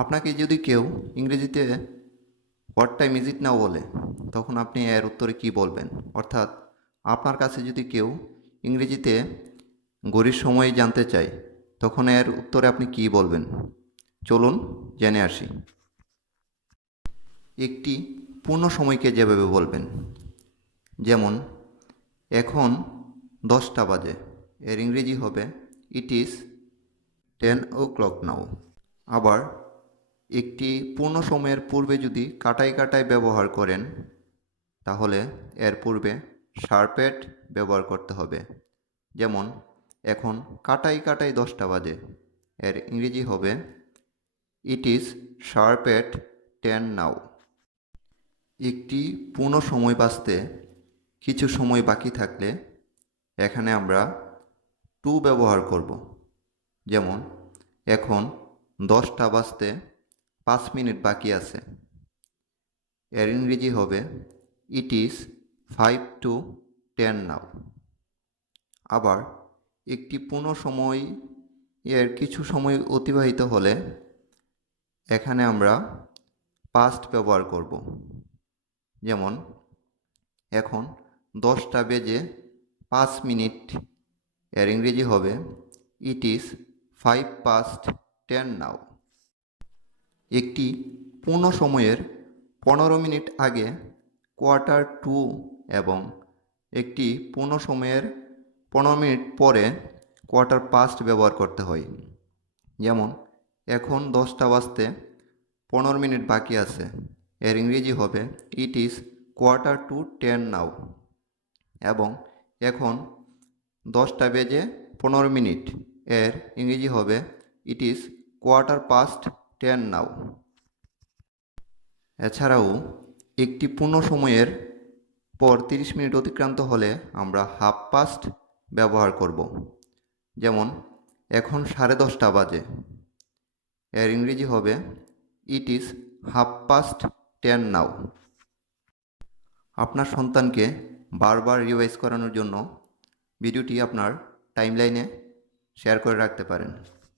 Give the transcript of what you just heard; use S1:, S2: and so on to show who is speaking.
S1: আপনাকে যদি কেউ ইংরেজিতে what time is it now বলে, তখন আপনি এর উত্তরে কি বলবেন? অর্থাৎ আপনার কাছে যদি কেউ ইংরেজিতে গড়ির সময় জানতে চায়, তখন এর উত্তরে আপনি কি বলবেন? চলুন জেনে আসি। একটি পূর্ণ সময়কে যেভাবে বলবেন, যেমন, এখন দশটা বাজে, এর ইংরেজি হবে it is ten o'clock now আবার একটি পূর্ণ সময়ের পূর্বে যদি কাটাই কাটাই ব্যবহার করেন, তাহলে এর পূর্বে শার্পেট ব্যবহার করতে হবে। যেমন, এখন কাটাই কাটাই দশটা বাজে, এর ইংরেজি হবে ইট ইজ শার্পেট টেন নাও একটি পূর্ণ সময় বাঁচতে কিছু সময় বাকি থাকলে এখানে আমরা টু ব্যবহার করব। যেমন, এখন দশটা বাজতে পাঁচ মিনিট বাকি আছে। এর ইংরেজি হবে it is five to ten now আবার, একটি পূর্ণ সময়, এর কিছু সময় অতিবাহিত হলে, এখানে আমরা পাস্ট ব্যবহার করব। যেমন, এখন দশটা বেজে পাঁচ মিনিট, এর ইংরেজি হবে it is five past ten now একটি পূর্ণ সময়ের পনেরো মিনিট আগে কোয়ার্টার টু এবং একটি পূর্ণ সময়ের পনেরো মিনিট পরে কোয়ার্টার পাস্ট ব্যবহার করতে হয়। যেমন, এখন দশটা বাজতে পনেরো মিনিট বাকি আছে। এর ইংরেজি হবে it is quarter to ten now এবং এখন দশটা বেজে পনেরো মিনিট। এর ইংরেজি হবে it is quarter past ten now. এছাড়াও একটি পূর্ণ সময়ের পর তিরিশ মিনিট অতিক্রান্ত হলে আমরা হাফ পাস্ট ব্যবহার করব। যেমন, এখন সাড়ে দশটা বাজে। এর ইংরেজি হবে, it is half past ten now. আপনার সন্তানকে বারবার রিভাইজ করানোর জন্য ভিডিওটি আপনার টাইমলাইনে শেয়ার করে রাখতে পারেন।